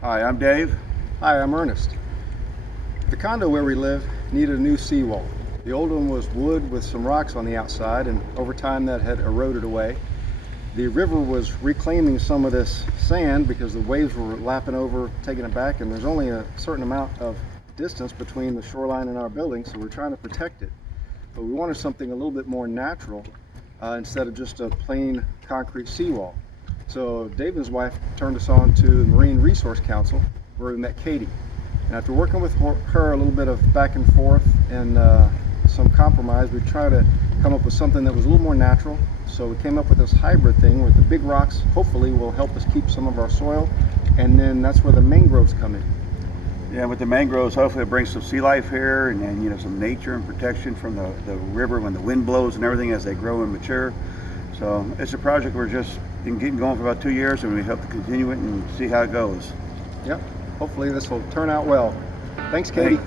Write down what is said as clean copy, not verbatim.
Hi, I'm Dave. Hi, I'm Ernest. The condo where we live needed a new seawall. The old one was wood with some rocks on the outside, and over time that had eroded away. The river was reclaiming some of this sand because the waves were lapping over, taking it back, and there's only a certain amount of distance between the shoreline and our building, so we're trying to protect it. But we wanted something a little bit more natural instead of just a plain concrete seawall. So Dave and his wife turned us on to the Marine Resource Council, where we met Katie. And after working with her a little bit of back and forth and some compromise, we tried to come up with something that was a little more natural. So we came up with this hybrid thing where the big rocks hopefully will help us keep some of our soil, and then that's where the mangroves come in. Yeah, with the mangroves, hopefully it brings some sea life here and some nature and protection from the river when the wind blows and everything as they grow and mature. So it's a project we're just been getting going for about 2 years, and we hope to continue it and see how it goes. Yep, hopefully this will turn out well. Thanks, Katie.